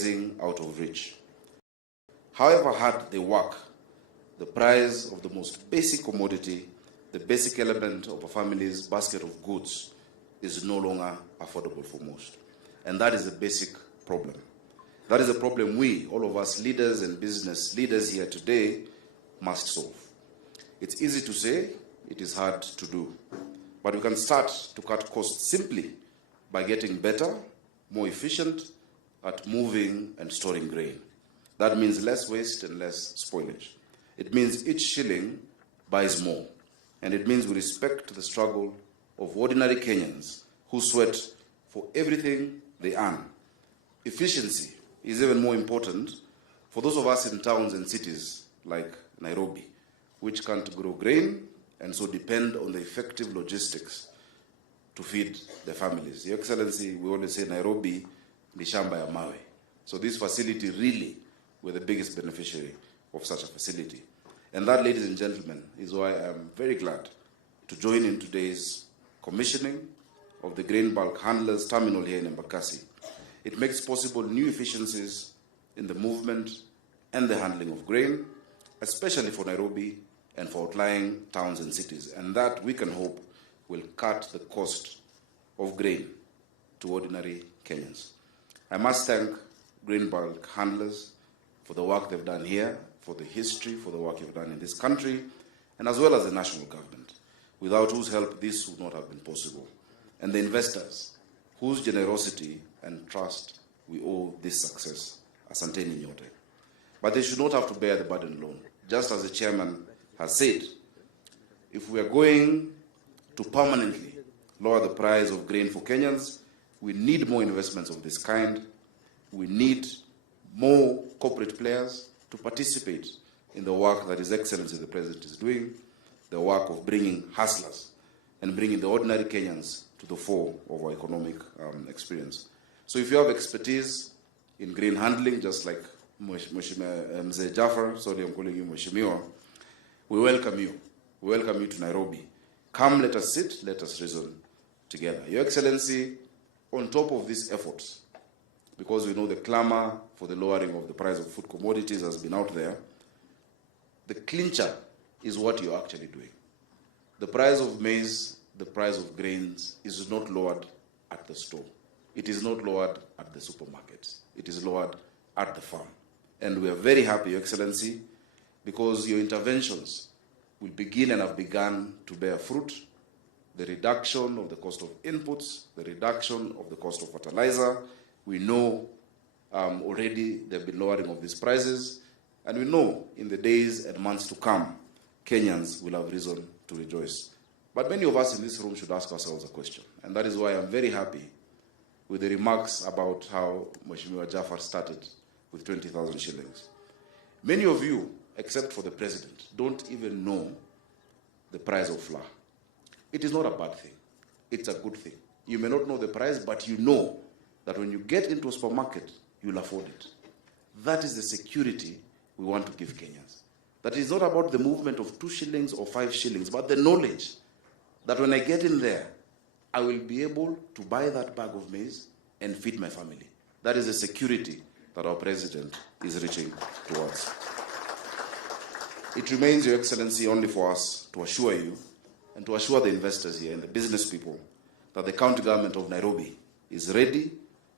out of reach. However hard they work, the price of the most basic commodity, the basic element of a family's basket of goods, is no longer affordable for most. And that is the basic problem. That is a problem we, all of us leaders and business leaders here today, must solve. It's easy to say, it is hard to do. But we can start to cut costs simply by getting better, more efficient at moving and storing grain. That means less waste and less spoilage. It means each shilling buys more. And it means we respect the struggle of ordinary Kenyans who sweat for everything they earn. Efficiency is even more important for those of us in towns and cities like Nairobi, which can't grow grain and so depend on the effective logistics to feed their families. Your Excellency, we always say Nairobi ni shamba ya mawe. So this facility really, we're the biggest beneficiary of such a facility. And that, ladies and gentlemen, is why I'm very glad to join in today's commissioning of the grain bulk handlers terminal here in KISII. It makes possible new efficiencies in the movement and the handling of grain, especially for Nairobi and for outlying towns and cities. And that, we can hope, will cut the cost of grain to ordinary Kenyans. I must thank grain bulk handlers for the work they've done here, for the history, for the work you've done in this country, and as well as the national government, without whose help this would not have been possible, and the investors, whose generosity and trust we owe this success. Asanteni nyote. But they should not have to bear the burden alone. Just as the chairman has said, if we are going to permanently lower the price of grain for Kenyans, we need more investments of this kind. We need more corporate players to participate in the work that His Excellency the President is doing, the work of bringing hustlers and bringing the ordinary Kenyans to the fore of our economic experience. So if you have expertise in grain handling, just like Mzee Jafar, sorry I'm calling you Mheshimiwa, we welcome you. We welcome you to Nairobi. Come, let us sit, let us reason together. Your Excellency, on top of these efforts, because we know the clamor for the lowering of the price of food commodities has been out there, the clincher is what you're actually doing. The price of maize, the price of grains is not lowered at the store. It is not lowered at the supermarkets. It is lowered at the farm. And we are very happy, Your Excellency, because your interventions will begin and have begun to bear fruit. The reduction of the cost of inputs, the reduction of the cost of fertilizer. We know already there will be lowering of these prices. And we know in the days and months to come, Kenyans will have reason to rejoice. But many of us in this room should ask ourselves a question. And that is why I'm very happy with the remarks about how Mheshimiwa Jafar started with 20,000 shillings. Many of you, except for the President, don't even know the price of flour. It is not a bad thing. It's a good thing. You may not know the price, but you know that when you get into a supermarket, you'll afford it. That is the security we want to give Kenyans. That is not about the movement of 2 shillings or 5 shillings, but the knowledge that when I get in there, I will be able to buy that bag of maize and feed my family. That is the security that our President is reaching towards. It remains, Your Excellency, only for us to assure you and to assure the investors here and the business people that the county government of Nairobi is ready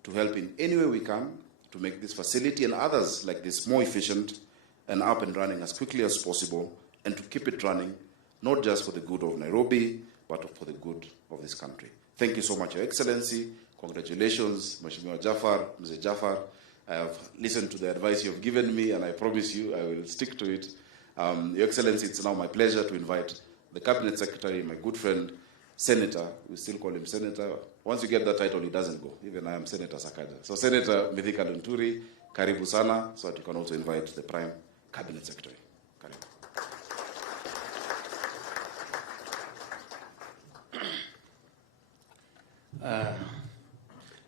to help in any way we can to make this facility and others like this more efficient and up and running as quickly as possible, and to keep it running, not just for the good of Nairobi, but for the good of this country. Thank you so much, Your Excellency. Congratulations, Mheshimiwa Jafar, Mzee Jafar. I have listened to the advice you have given me, and I promise you I will stick to it. Your Excellency, it's now my pleasure to invite the Cabinet Secretary, my good friend, Senator, we still call him Senator. Once you get that title, he doesn't go. Even I am Senator Sakaja. So Senator Mithika Lunturi, karibu sana, so that you can also invite the Prime Cabinet Secretary. Karibu.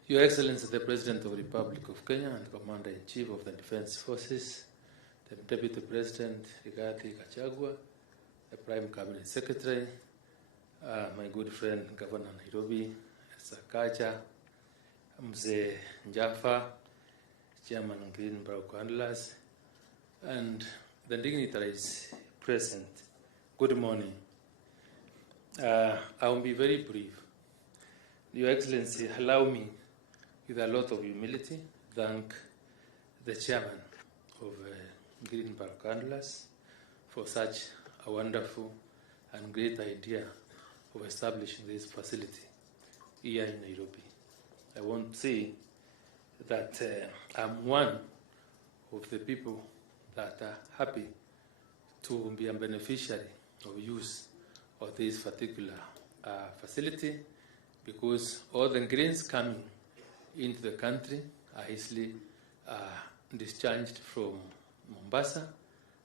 Your Excellency, the President of the Republic of Kenya and Commander-in-Chief of the Defense Forces, the Deputy President, Rigathi Gachagua, the Prime Cabinet Secretary, my good friend, Governor Nairobi, Sakaja, Mzee Jafar, Chairman Greenbrook Handlers, and the dignitaries present. Good morning. I will be very brief. Your Excellency, allow me, with a lot of humility, thank the Chairman of Greenbrook Handlers for such a wonderful and great idea of establishing this facility here in Nairobi. I want to say that I'm one of the people that are happy to be a beneficiary of use of this particular facility, because all the grains coming into the country are easily discharged from Mombasa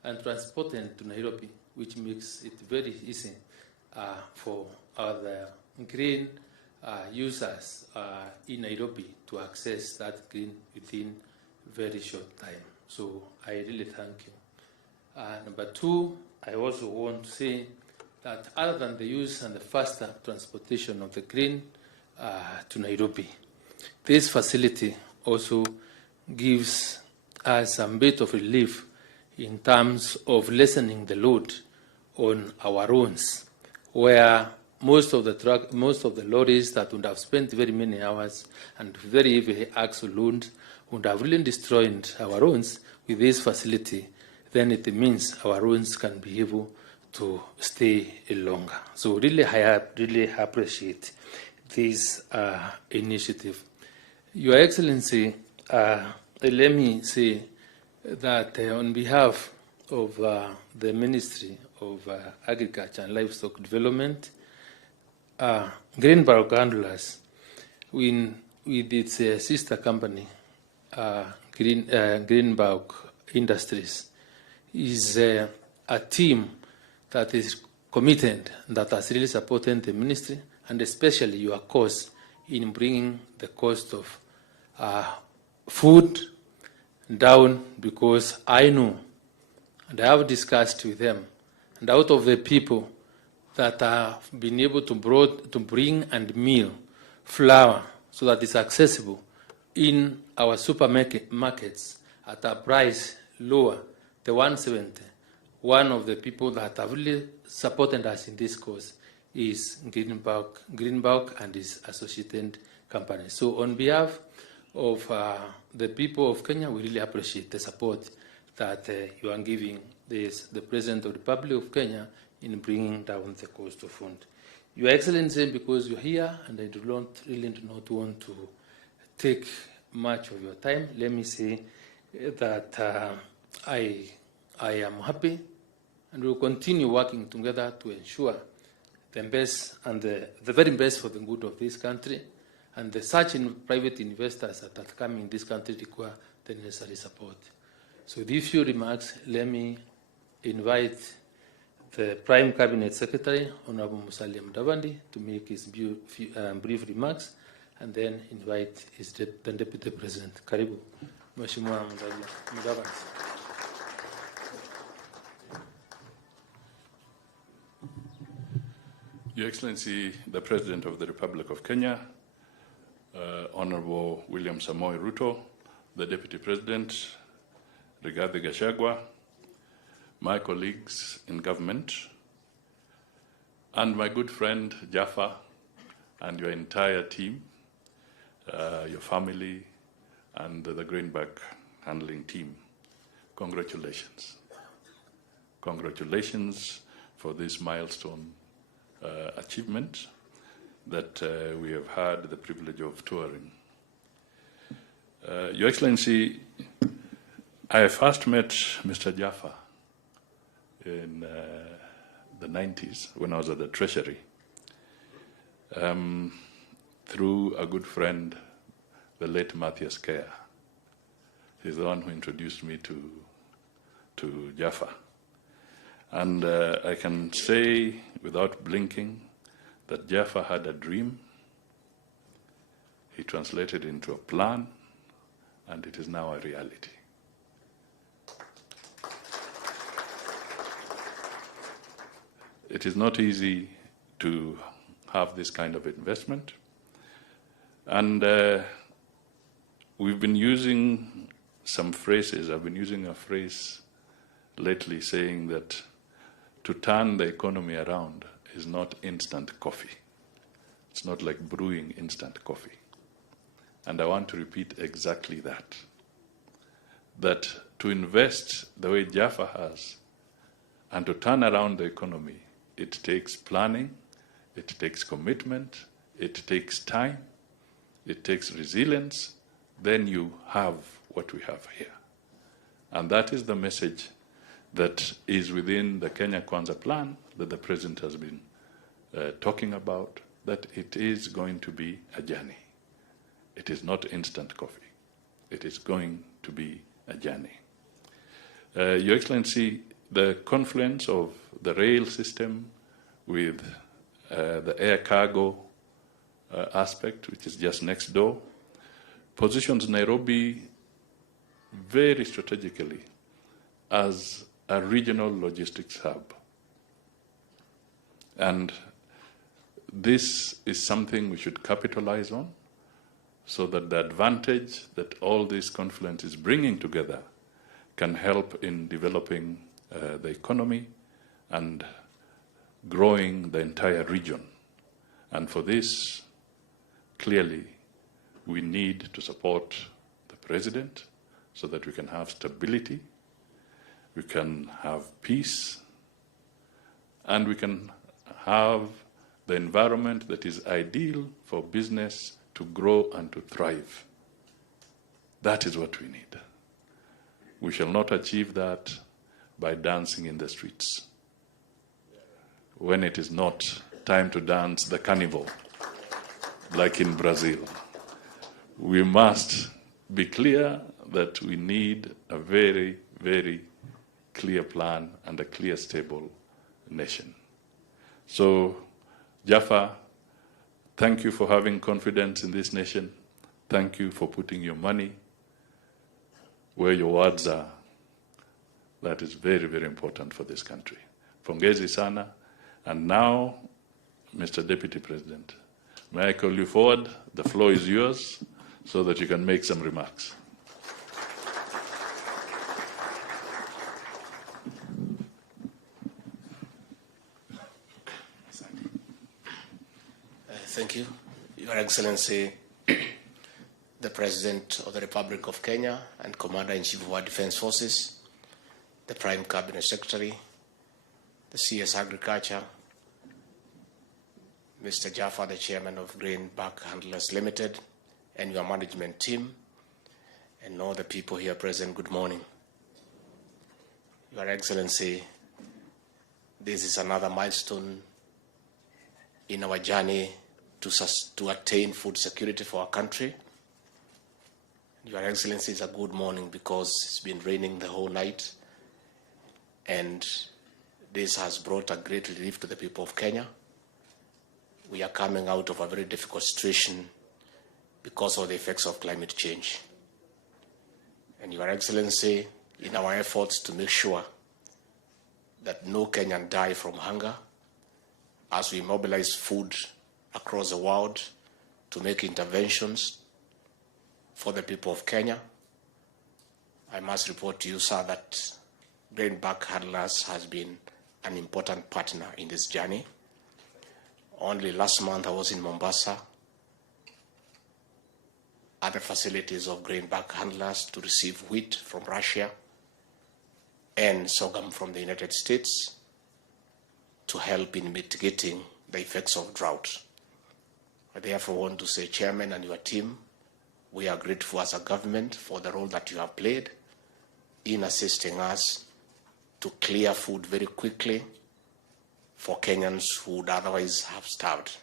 and transported to Nairobi, which makes it very easy for other grain users in Nairobi to access that grain within very short time. So I really thank you. Number two, I also want to say that other than the use and the faster transportation of the grain to Nairobi, this facility also gives us a bit of relief in terms of lessening the load on our roads, where most of the lorries that would have spent very many hours and very heavy axle loads would have really destroyed our roads. With this facility, then it means our roads can be able to stay longer. So really, I really appreciate this initiative. Your Excellency, let me say that on behalf of the Ministry of Agriculture and Livestock Development, Greenbrook Handlers, with its sister company, Greenbrook Industries, is a team that is committed, that has really supported the ministry, and especially your cause in bringing the cost of food down, because I know, and I have discussed with them, and out of the people that have been able to bring and mill flour so that it's accessible in our supermarkets at a price lower, the 170, one of the people that have really supported us in this cause is Greenbrook and his associated companies. So on behalf of the people of Kenya, we really appreciate the support that you are giving the President of the Republic of Kenya in bringing down the cost of food. Your Excellency, because you're here and I really do not want to take much of your time, let me say that I am happy and will continue working together to ensure the best and the very best for the good of this country, and the such private investors that are coming in this country require the necessary support. So with these few remarks, let me invite the Prime Cabinet Secretary, Honorable Musalia Mudavadi, to make his brief remarks, and then invite the Deputy President. Karibu, Mheshimiwa Mudavadi. Your Excellency, the President of the Republic of Kenya, Honorable William Samoei Ruto, the Deputy President, Rigathi Gachagua, my colleagues in government, and my good friend Jaffa and your entire team, your family, and the Greenbrook handling team. Congratulations. Congratulations for this milestone achievement that we have had the privilege of touring. Your Excellency, I first met Mr. Jaffa in the 90s when I was at the Treasury through a good friend, the late Matthias Kea. He's the one who introduced me to Jaffa. And I can say without blinking that Jaffa had a dream. He translated it into a plan, and it is now a reality. It is not easy to have this kind of investment. And we've been using some phrases. I've been using a phrase lately saying that to turn the economy around is not instant coffee. It's not like brewing instant coffee. And I want to repeat exactly that. That to invest the way Jaffa has and to turn around the economy, it takes planning, it takes commitment, it takes time, it takes resilience. Then you have what we have here. And that is the message that is within the Kenya Kwanza plan that the President has been talking about, that it is going to be a journey. It is not instant coffee. It is going to be a journey. Your Excellency, the confluence of the rail system with the air cargo aspect, which is just next door, positions Nairobi very strategically as a regional logistics hub. And this is something we should capitalize on so that the advantage that all this confluence is bringing together can help in developing the economy and growing the entire region. And for this, clearly, we need to support the President so that we can have stability, we can have peace, and we can have the environment that is ideal for business to grow and to thrive. That is what we need. We shall not achieve that by dancing in the streets when it is not time to dance the carnival, like in Brazil. We must be clear that we need a very, very clear plan and a clear, stable nation. So, Jaffa, thank you for having confidence in this nation. Thank you for putting your money where your words are. That is very, very important for this country. Pongezi sana. And now, Mr. Deputy President, may I call you forward? The floor is yours so that you can make some remarks. Thank you. Your Excellency, the President of the Republic of Kenya and Commander-in-Chief of our Defense Forces, the Prime Cabinet Secretary, the CS Agriculture, Mr. Jaffa, the Chairman of Greenback Handlers Limited, and your management team, and all the people here present, good morning. Your Excellency, this is another milestone in our journey to attain food security for our country. Your Excellency, it's a good morning because it's been raining the whole night, and this has brought a great relief to the people of Kenya. We are coming out of a very difficult situation because of the effects of climate change. And Your Excellency, in our efforts to make sure that no Kenyan die from hunger, as we mobilize food across the world to make interventions for the people of Kenya, I must report to you, sir, that Greenback Handlers has been an important partner in this journey. Only last month I was in Mombasa at the facilities of Greenback Handlers to receive wheat from Russia and sorghum from the United States to help in mitigating the effects of drought. I therefore want to say, Chairman and your team, we are grateful as a government for the role that you have played in assisting us to clear food very quickly for Kenyans who would otherwise have starved.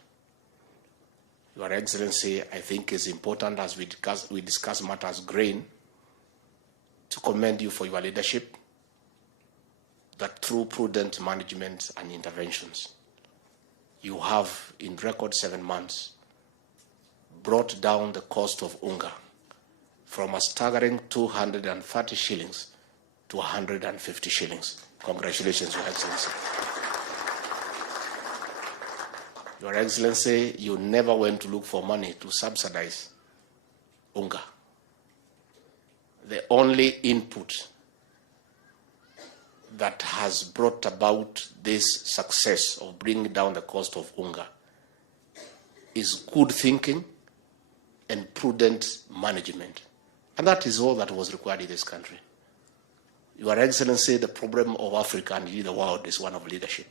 Your Excellency, I think it's important as we discuss matters grain to commend you for your leadership, that through prudent management and interventions, you have, in record 7 months, brought down the cost of unga from a staggering 230 shillings to 150 shillings. Congratulations, Your Excellency. Your Excellency, you never went to look for money to subsidize unga. the only input that has brought about this success of bringing down the cost of unga is good thinking and prudent management. And that is all that was required in this country. Your Excellency, the problem of Africa and the world is one of leadership.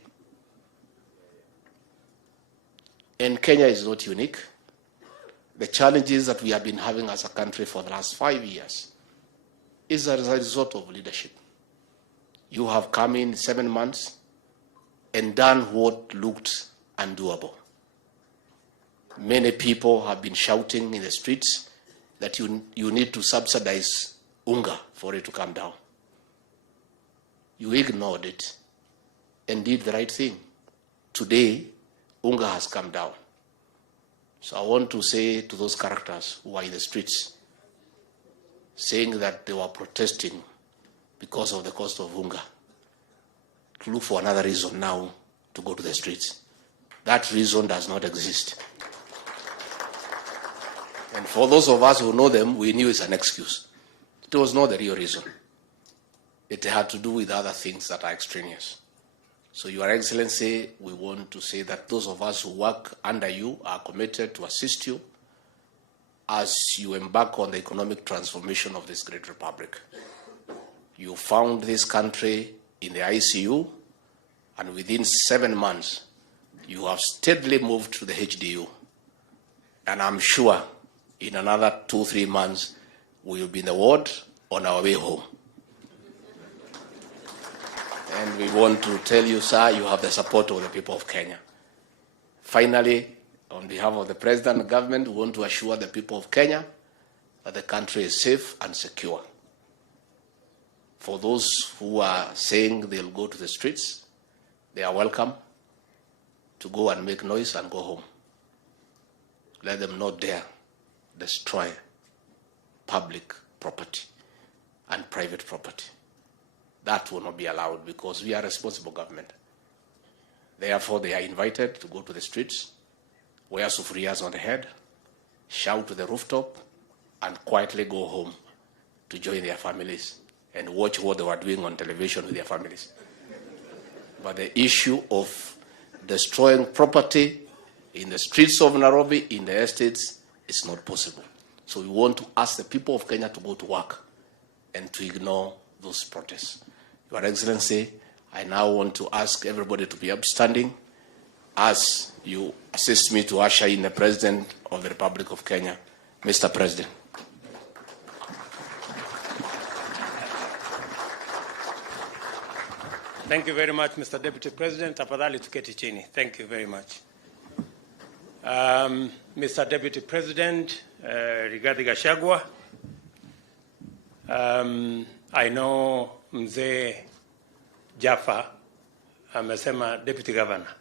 And Kenya is not unique. The challenges that we have been having as a country for the last 5 years is as a result of leadership. You have come in 7 months and done what looked undoable. Many people have been shouting in the streets that you need to subsidize unga for it to come down. You ignored it and did the right thing. Today, unga has come down. So I want to say to those characters who are in the streets, saying that they were protesting because of the cost of unga, to look for another reason now to go to the streets. That reason does not exist. And for those of us who know them, we knew it's an excuse. It was not the real reason. It had to do with other things that are extraneous. So, Your Excellency, we want to say that those of us who work under you are committed to assist you as you embark on the economic transformation of this great republic. You found this country in the ICU, and within 7 months, you have steadily moved to the HDU. And I'm sure in another 2-3 months, we will be in the ward on our way home. And we want to tell you, sir, you have the support of the people of Kenya. Finally, on behalf of the President and government, we want to assure the people of Kenya that the country is safe and secure. For those who are saying they'll go to the streets, they are welcome to go and make noise and go home. Let them not dare destroy public property and private property. That will not be allowed because we are a responsible government. Therefore, they are invited to go to the streets, wear sufriyas on the head, shout to the rooftop, and quietly go home to join their families and watch what they were doing on television with their families. But the issue of destroying property in the streets of Nairobi, in the estates, is not possible. So we want to ask the people of Kenya to go to work and to ignore those protests. Your Excellency, I now want to ask everybody to be upstanding as you assist me to usher in the President of the Republic of Kenya. Mr. President. Thank you very much, Mr. Deputy President. Tafadhali tuketi chini. Thank you very much. Mr. Deputy President, Rigathi Gachagua, I know Mzee Jaffa amesema Deputy Governor.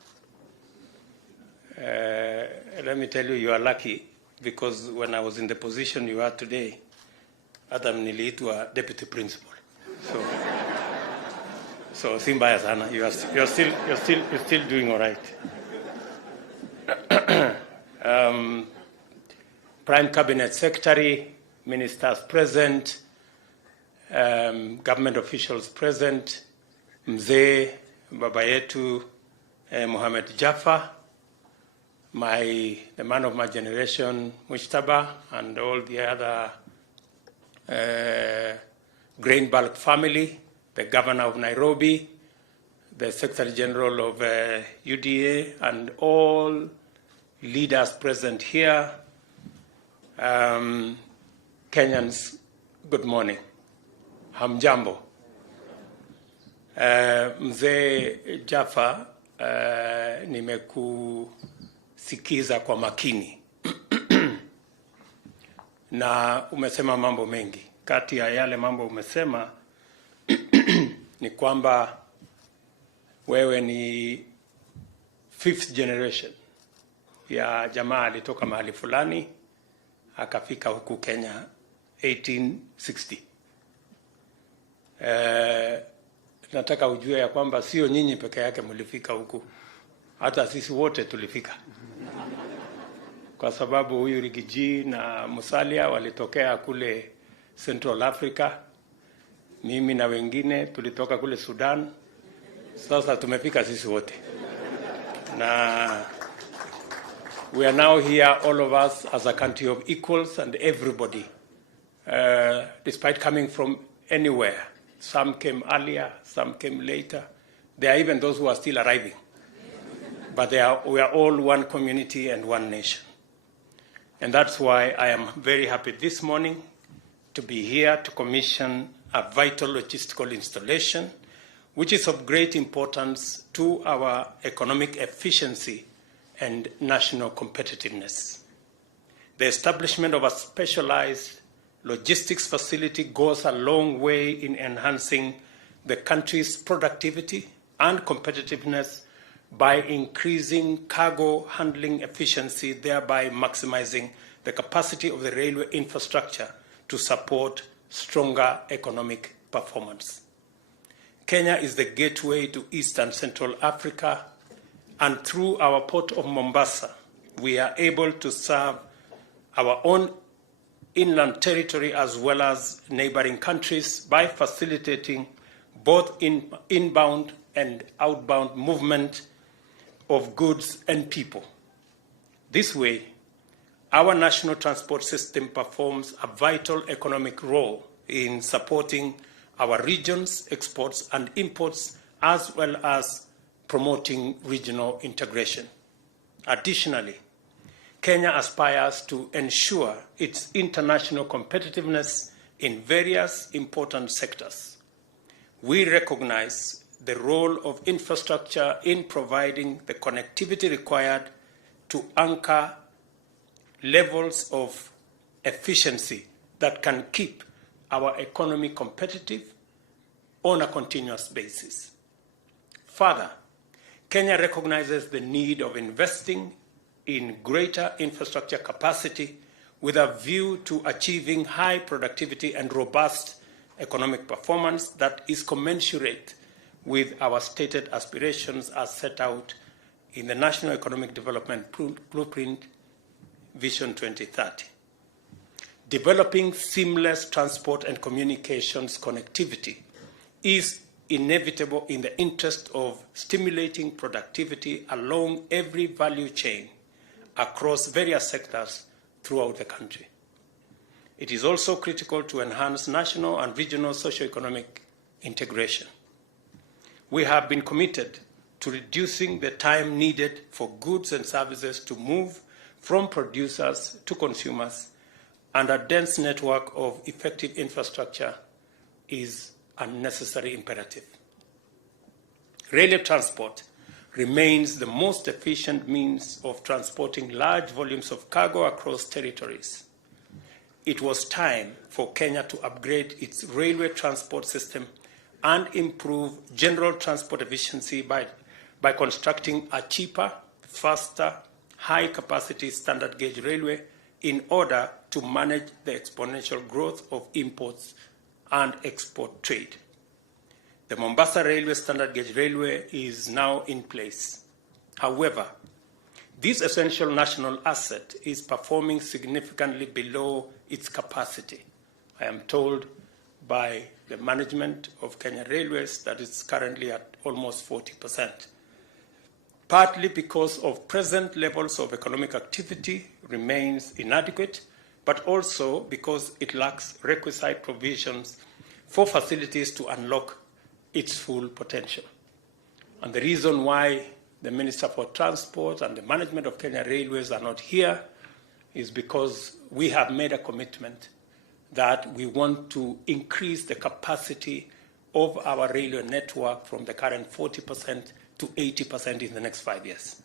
Let me tell you, you are lucky because when I was in the position you are today, Adam niliitwa Deputy Principal. So si mbaya sana. You're still doing all right. Prime Cabinet Secretary, ministers present, government officials present, Mzee Baba yetu Mohamed Jaffa, the man of my generation, Mujtaba, and all the other grain bulk family, the governor of Nairobi, the Secretary General of UDA, and all leaders present here. Kenyans, good morning. Hamjambo. Mzee Jaffa, nimekusikiza kwa makini na umesema mambo mengi. Kati ya yale mambo umesema ni kwamba wewe ni 5th generation ya jamaa alitoka mahali fulani akafika huku Kenya 1860. Nataka ujue ya kwamba sio nyinyi peke yake mlifika huku, hata sisi wote tulifika. Kwa sababu huyu Rigiji na Musalia walitokea kule Central Africa. Mimi na wengine tulitoka kule Sudan. Sasa tumefika sisi wote. Na we are now here, all of us, as a country of equals, and everybody, despite coming from anywhere. Some came earlier, some came later. There are even those who are still arriving. But we are all one community and one nation. And that's why I am very happy this morning to be here to commission a vital logistical installation, which is of great importance to our economic efficiency and national competitiveness. The establishment of a specialized logistics facility goes a long way in enhancing the country's productivity and competitiveness by increasing cargo handling efficiency, thereby maximizing the capacity of the railway infrastructure to support stronger economic performance. Kenya is the gateway to East and Central Africa, and through our port of Mombasa, we are able to serve our own inland territory as well as neighboring countries by facilitating both inbound and outbound movement of goods and people. This way, our national transport system performs a vital economic role in supporting our region's exports and imports, as well as promoting regional integration. Additionally, Kenya aspires to ensure its international competitiveness in various important sectors. We recognize the role of infrastructure in providing the connectivity required to anchor levels of efficiency that can keep our economy competitive on a continuous basis. Further, Kenya recognizes the need of investing in greater infrastructure capacity with a view to achieving high productivity and robust economic performance that is commensurate with our stated aspirations as set out in the National Economic Development Blueprint Vision 2030. Developing seamless transport and communications connectivity is inevitable in the interest of stimulating productivity along every value chain across various sectors throughout the country. It is also critical to enhance national and regional socio-economic integration. We have been committed to reducing the time needed for goods and services to move from producers to consumers, and a dense network of effective infrastructure is a necessary imperative. Railway transport remains the most efficient means of transporting large volumes of cargo across territories. It was time for Kenya to upgrade its railway transport system and improve general transport efficiency by constructing a cheaper, faster, high-capacity standard gauge railway in order to manage the exponential growth of imports and export trade. The Mombasa Railway Standard Gauge Railway is now in place. However, this essential national asset is performing significantly below its capacity. I am told by the management of Kenya Railways that it's currently at almost 40%. Partly because of present levels of economic activity remains inadequate, but also because it lacks requisite provisions for facilities to unlock its full potential. And the reason why the Minister for Transport and the management of Kenya Railways are not here is because we have made a commitment that we want to increase the capacity of our railway network from the current 40% to 80% in the next 5 years.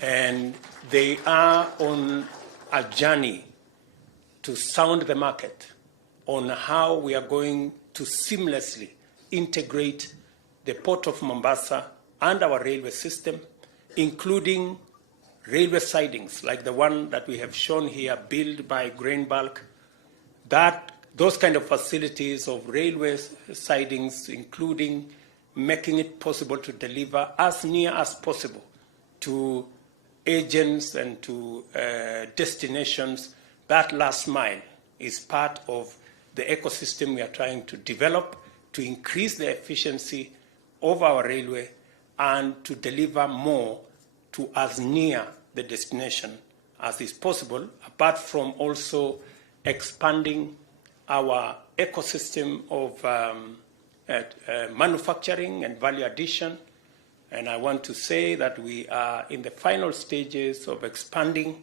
And they are on a journey to sound the market on how we are going to seamlessly integrate the Port of Mombasa and our railway system, including railway sidings like the one that we have shown here, built by Grain Bulk. Those kind of facilities of railway sidings, including making it possible to deliver as near as possible to agents and to destinations. That last mile is part of the ecosystem we are trying to develop to increase the efficiency of our railway and to deliver more to as near the destination as is possible, apart from also expanding our ecosystem of manufacturing and value addition. And I want to say that we are in the final stages of expanding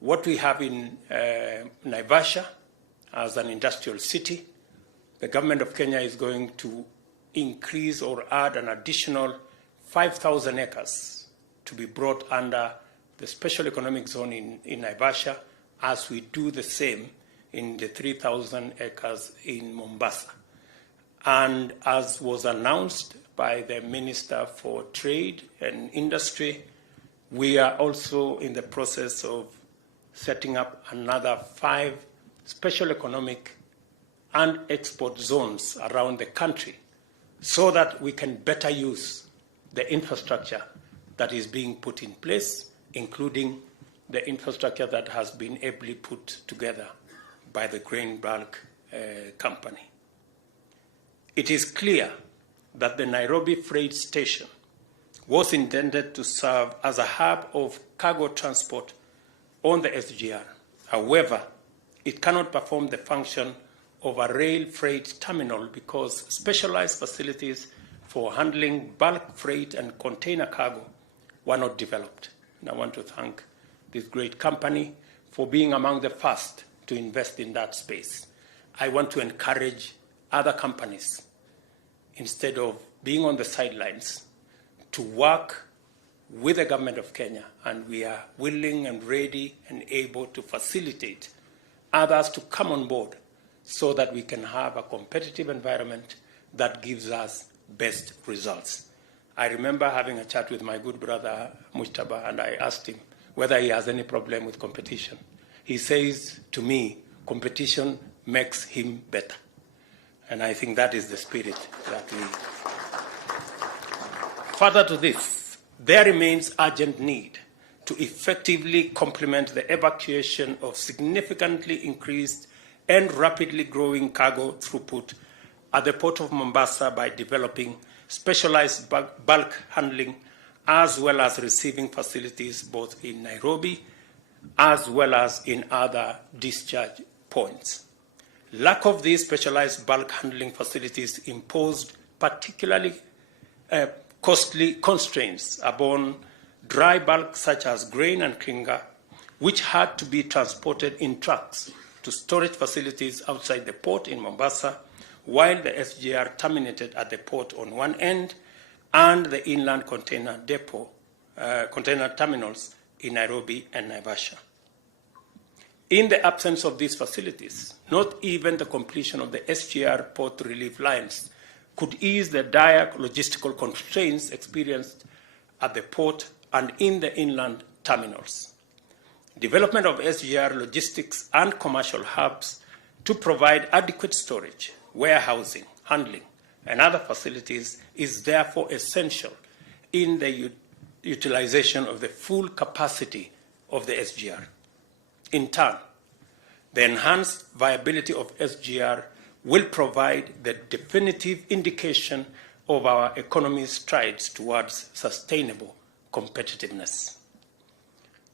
what we have in Naivasha as an industrial city. The government of Kenya is going to increase or add an additional 5,000 acres to be brought under the special economic zone in Naivasha, as we do the same in the 3,000 acres in Mombasa. And as was announced by the Minister for Trade and Industry, we are also in the process of setting up another 5 special economic and export zones around the country so that we can better use the infrastructure that is being put in place, including the infrastructure that has been ably put together by the grain bulk company. It is clear that the Nairobi freight station was intended to serve as a hub of cargo transport on the SGR. However, it cannot perform the function of a rail freight terminal because specialized facilities for handling bulk freight and container cargo were not developed. And I want to thank this great company for being among the first to invest in that space. I want to encourage other companies, instead of being on the sidelines, to work with the government of Kenya, and we are willing and ready and able to facilitate others to come on board so that we can have a competitive environment that gives us best results. I remember having a chat with my good brother Mujtaba, and I asked him whether he has any problem with competition. He says to me, competition makes him better. And I think that is the spirit that we... Further to this, there remains urgent need to effectively complement the evacuation of significantly increased and rapidly growing cargo throughput at the Port of Mombasa by developing specialized bulk handling as well as receiving facilities both in Nairobi as well as in other discharge points. Lack of these specialized bulk handling facilities imposed particularly costly constraints upon dry bulk such as grain and clinker, which had to be transported in trucks to storage facilities outside the port in Mombasa, while the SGR terminated at the port on one end and the inland container depot, container terminals in Nairobi and Naivasha. In the absence of these facilities, not even the completion of the SGR port relief lines could ease the dire logistical constraints experienced at the port and in the inland terminals. Development of SGR logistics and commercial hubs to provide adequate storage, warehousing, handling, and other facilities is therefore essential in the utilization of the full capacity of the SGR. In turn, the enhanced viability of SGR will provide the definitive indication of our economy's strides towards sustainable competitiveness.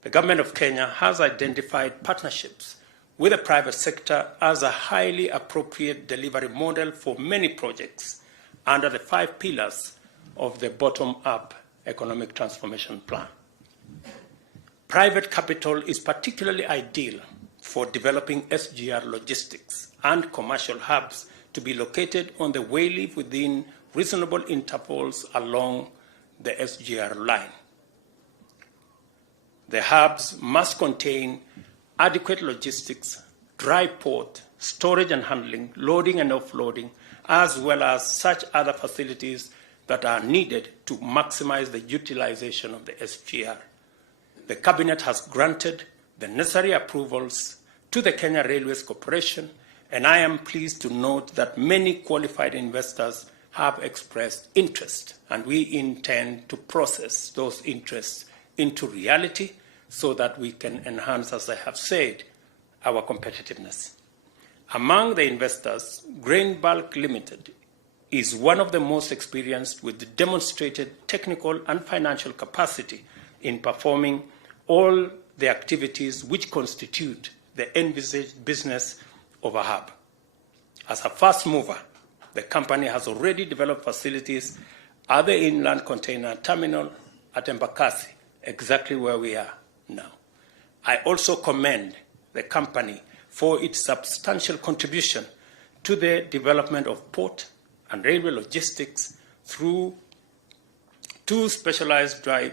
The government of Kenya has identified partnerships with the private sector as a highly appropriate delivery model for many projects under the 5 pillars of the bottom-up economic transformation plan. Private capital is particularly ideal for developing SGR logistics and commercial hubs to be located on the wayleave within reasonable intervals along the SGR line. The hubs must contain adequate logistics, dry port, storage and handling, loading and offloading, as well as such other facilities that are needed to maximize the utilization of the SGR. The Cabinet has granted the necessary approvals to the Kenya Railways Corporation, and I am pleased to note that many qualified investors have expressed interest, and we intend to process those interests into reality so that we can enhance, as I have said, our competitiveness. Among the investors, Grain Bulk Limited is one of the most experienced with demonstrated technical and financial capacity in performing all the activities which constitute the envisaged business of a hub. As a first mover, the company has already developed facilities at the inland container terminal at Embakasi, exactly where we are now. I also commend the company for its substantial contribution to the development of port and railway logistics through 2 specialized dry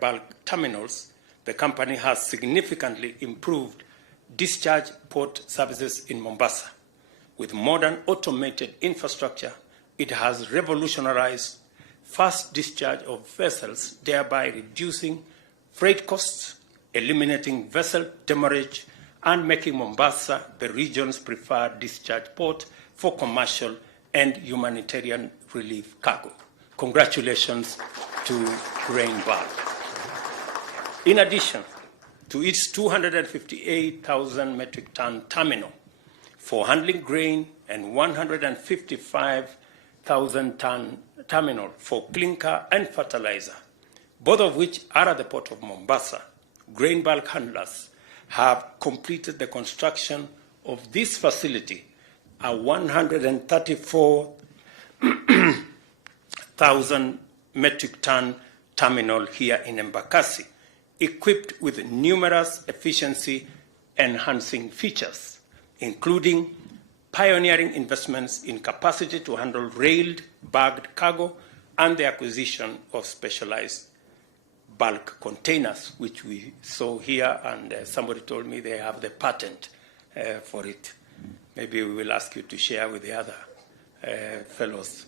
bulk terminals. The company has significantly improved discharge port services in Mombasa. With modern automated infrastructure, it has revolutionized fast discharge of vessels, thereby reducing freight costs, eliminating vessel demurrage, and making Mombasa the region's preferred discharge port for commercial and humanitarian relief cargo. Congratulations to Grain Bulk. In addition to its 258,000 metric ton terminal for handling grain and 155,000 ton terminal for clinker and fertilizer, both of which are at the port of Mombasa, Grain Bulk handlers have completed the construction of this facility, a 134,000 metric ton terminal here in Embakasi, equipped with numerous efficiency-enhancing features, including pioneering investments in capacity to handle railed bagged cargo and the acquisition of specialized bulk containers, which we saw here, and somebody told me they have the patent for it. Maybe we will ask you to share with the other fellows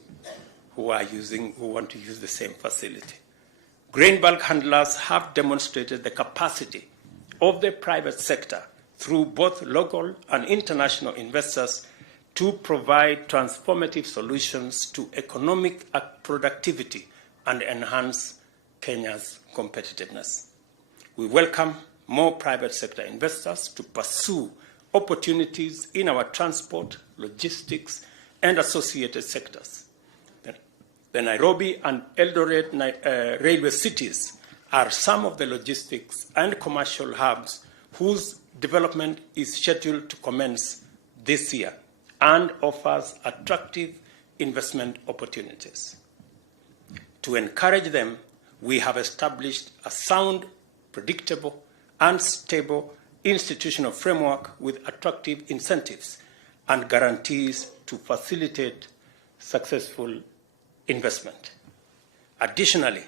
who want to use the same facility. Grain bulk handlers have demonstrated the capacity of the private sector through both local and international investors to provide transformative solutions to economic productivity and enhance Kenya's competitiveness. We welcome more private sector investors to pursue opportunities in our transport, logistics, and associated sectors. The Nairobi and Eldoret railway cities are some of the logistics and commercial hubs whose development is scheduled to commence this year and offers attractive investment opportunities. To encourage them, we have established a sound, predictable, and stable institutional framework with attractive incentives and guarantees to facilitate successful investment. Additionally,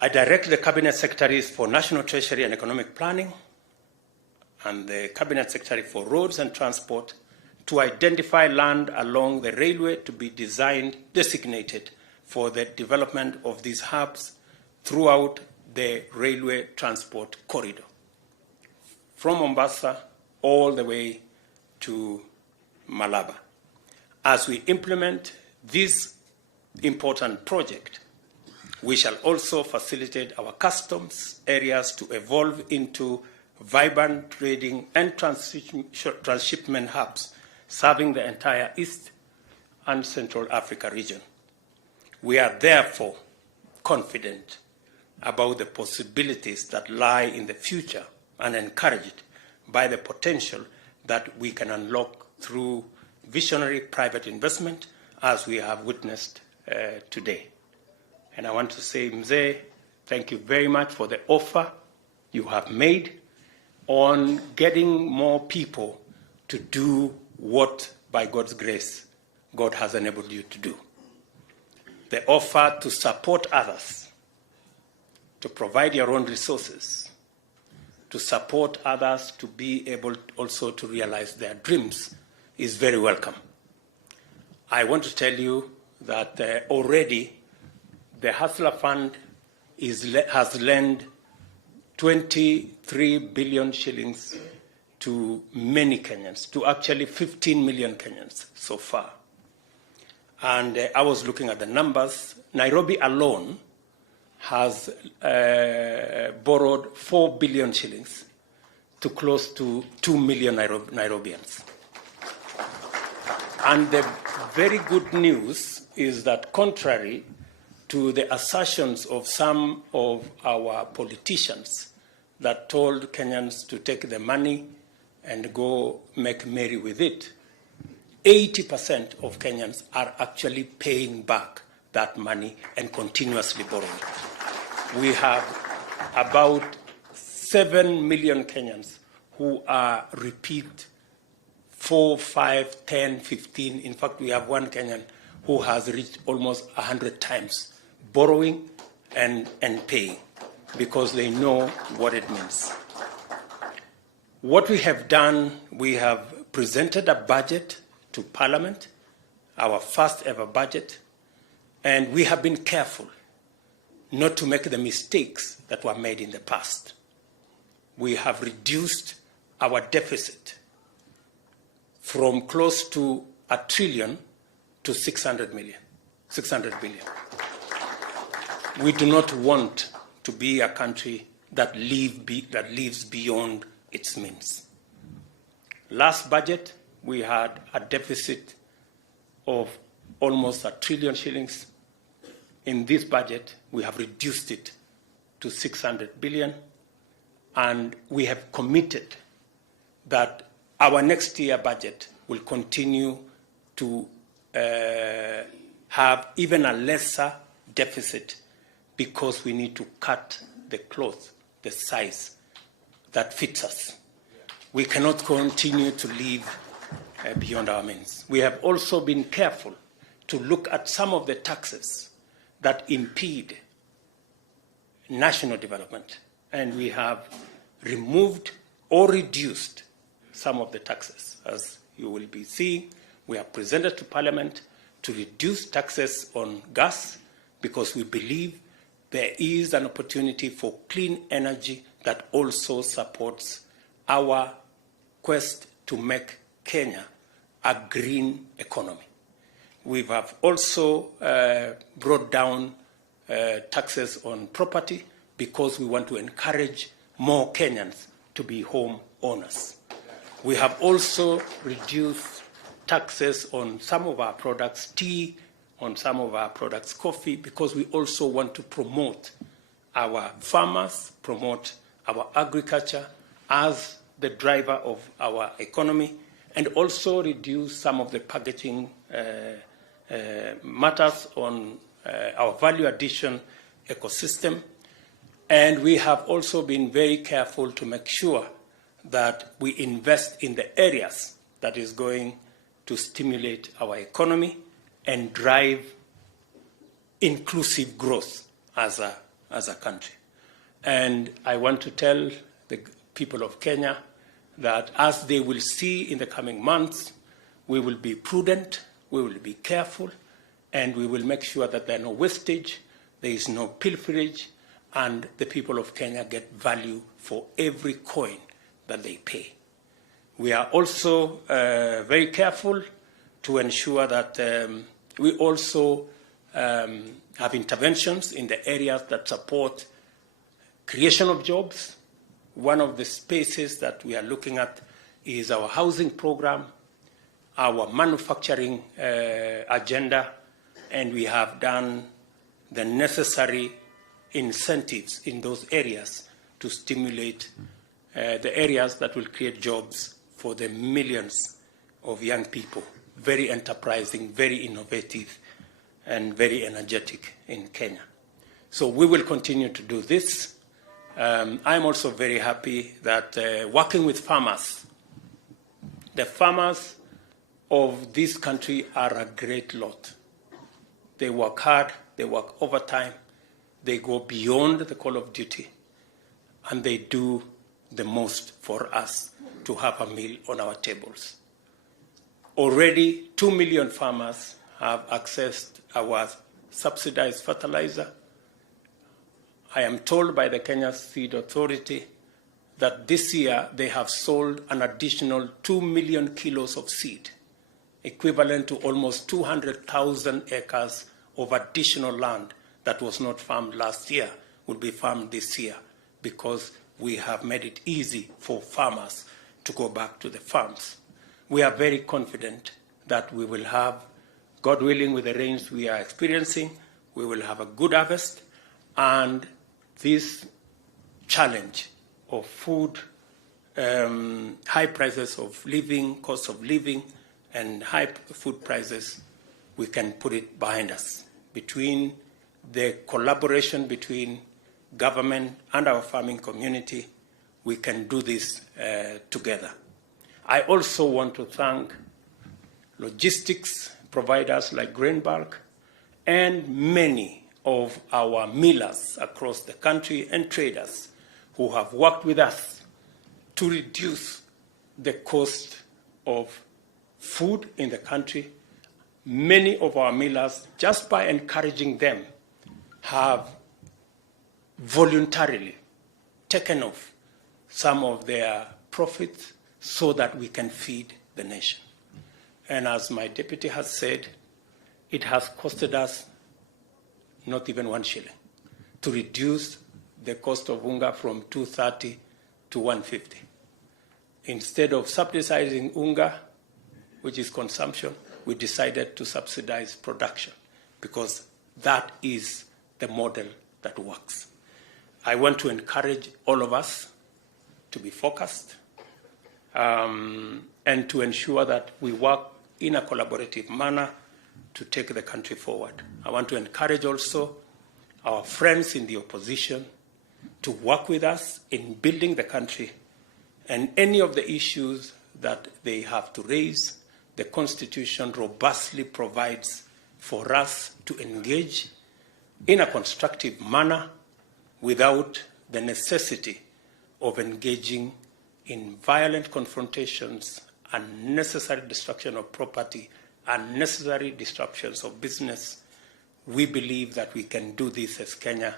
I direct the Cabinet Secretaries for National Treasury and Economic Planning and the Cabinet Secretary for Roads and Transport to identify land along the railway to be designated for the development of these hubs throughout the railway transport corridor, from Mombasa all the way to Malaba. As we implement this important project, we shall also facilitate our customs areas to evolve into vibrant trading and transshipment hubs, serving the entire East and Central Africa region. We are therefore confident about the possibilities that lie in the future and encouraged by the potential that we can unlock through visionary private investment, as we have witnessed today. And I want to say, Mzee, thank you very much for the offer you have made on getting more people to do what, by God's grace, God has enabled you to do. The offer to support others, to provide your own resources, to support others to be able also to realize their dreams is very welcome. I want to tell you that already the Hustler Fund has lent 23 billion shillings to many Kenyans, to actually 15 million Kenyans so far. And I was looking at the numbers. Nairobi alone has borrowed 4 billion shillings to close to 2 million Nairobians. And the very good news is that contrary to the assertions of some of our politicians that told Kenyans to take the money and go make merry with it, 80% of Kenyans are actually paying back that money and continuously borrowing. We have about 7 million Kenyans who are repeat 4, 5, 10, 15. In fact, we have one Kenyan who has reached almost 100 times borrowing and paying because they know what it means. What we have done, we have presented a budget to Parliament, our first ever budget, and we have been careful not to make the mistakes that were made in the past. We have reduced our deficit from close to $1 trillion to 600 billion. We do not want to be a country that lives beyond its means. Last budget, we had a deficit of almost 1 trillion shillings. In this budget, we have reduced it to 600 billion, and we have committed that our next year budget will continue to have even a lesser deficit because we need to cut the cloth, the size that fits us. We cannot continue to live beyond our means. We have also been careful to look at some of the taxes that impede national development, and we have removed or reduced some of the taxes. As you will be seeing, we have presented to Parliament to reduce taxes on gas because we believe there is an opportunity for clean energy that also supports our quest to make Kenya a green economy. We have also brought down taxes on property because we want to encourage more Kenyans to be home owners. We have also reduced taxes on some of our products, tea, on some of our products, coffee, because we also want to promote our farmers, promote our agriculture as the driver of our economy, and also reduce some of the packaging matters on our value addition ecosystem. And we have also been very careful to make sure that we invest in the areas that is going to stimulate our economy and drive inclusive growth as a country. And I want to tell the people of Kenya that as they will see in the coming months, we will be prudent, we will be careful, and we will make sure that there are no wastage, there is no pilferage, and the people of Kenya get value for every coin that they pay. We are also very careful to ensure that we also have interventions in the areas that support creation of jobs. One of the spaces that we are looking at is our housing program, our manufacturing agenda, and we have done the necessary incentives in those areas to stimulate the areas that will create jobs for the millions of young people, very enterprising, very innovative, and very energetic in Kenya. So we will continue to do this. I'm also very happy that working with farmers, the farmers of this country are a great lot. They work hard, they work overtime, they go beyond the call of duty, and they do the most for us to have a meal on our tables. Already 2 million farmers have accessed our subsidized fertilizer. I am told by the Kenya Seed Authority that this year they have sold an additional 2 million kilos of seed, equivalent to almost 200,000 acres of additional land that was not farmed last year will be farmed this year because we have made it easy for farmers to go back to the farms. We are very confident that we will have, God willing, with the rains we are experiencing, we will have a good harvest, and this challenge of food, high prices of living, cost of living, and high food prices, we can put it behind us. Between the collaboration between government and our farming community, we can do this together. I also want to thank logistics providers like Grain Bulk and many of our millers across the country and traders who have worked with us to reduce the cost of food in the country. Many of our millers, just by encouraging them, have voluntarily taken off some of their profits so that we can feed the nation. And as my deputy has said, it has costed us not even 1 shilling to reduce the cost of unga from 230 to 150. Instead of subsidizing unga, which is consumption, we decided to subsidize production because that is the model that works. I want to encourage all of us to be focused and to ensure that we work in a collaborative manner to take the country forward. I want to encourage also our friends in the opposition to work with us in building the country, and any of the issues that they have to raise, the Constitution robustly provides for us to engage in a constructive manner without the necessity of engaging in violent confrontations, unnecessary destruction of property, unnecessary disruptions of business. We believe that we can do this as Kenya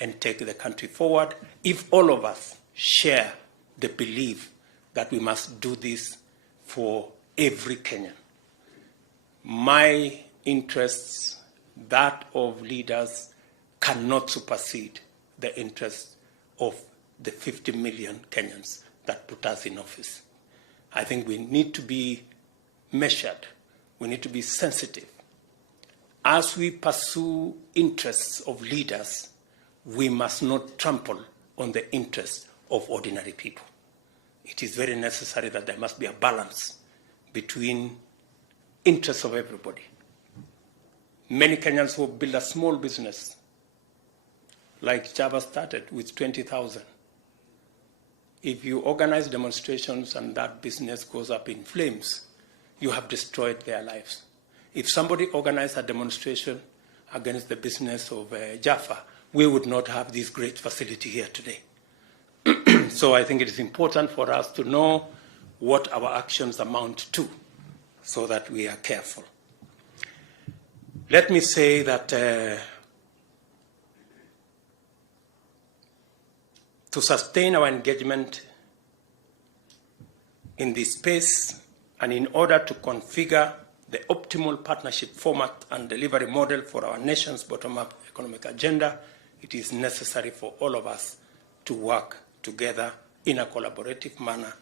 and take the country forward if all of us share the belief that we must do this for every Kenyan. My interests, that of leaders, cannot supersede the interests of the 50 million Kenyans that put us in office. I think we need to be measured. We need to be sensitive. As we pursue interests of leaders, we must not trample on the interests of ordinary people. It is very necessary that there must be a balance between interests of everybody. Many Kenyans who build a small business, like Java started with 20,000. If you organize demonstrations and that business goes up in flames, you have destroyed their lives. If somebody organized a demonstration against the business of Jaffa, we would not have this great facility here today. So I think it is important for us to know what our actions amount to so that we are careful. Let me say that to sustain our engagement in this space and in order to configure the optimal partnership format and delivery model for our nation's bottom-up economic agenda, it is necessary for all of us to work together in a collaborative manner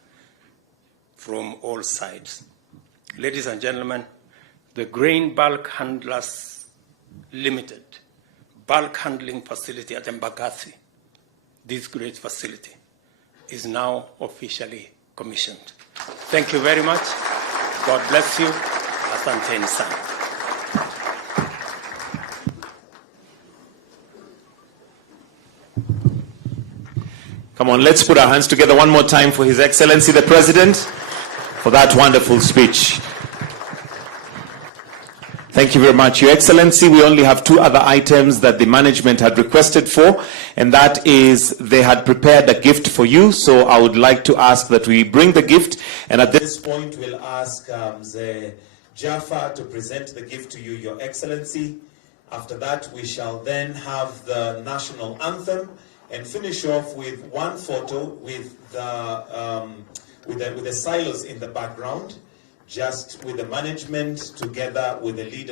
from all sides. Ladies and gentlemen, the Grain Bulk Handlers Limited bulk handling facility at Embakasi, this great facility, is now officially commissioned. Thank you very much. God bless you. Asanteni sana. Come on, let's put our hands together one more time for His Excellency the President for that wonderful speech. Thank you very much, Your Excellency. We only have 2 other items that the management had requested for, and that is they had prepared a gift for you. So I would like to ask that we bring the gift, and at this point we'll ask Mzee Jaffa to present the gift to you, Your Excellency. After that, we shall then have the national anthem and finish off with one photo with the silos in the background, just with the management together with the leaders.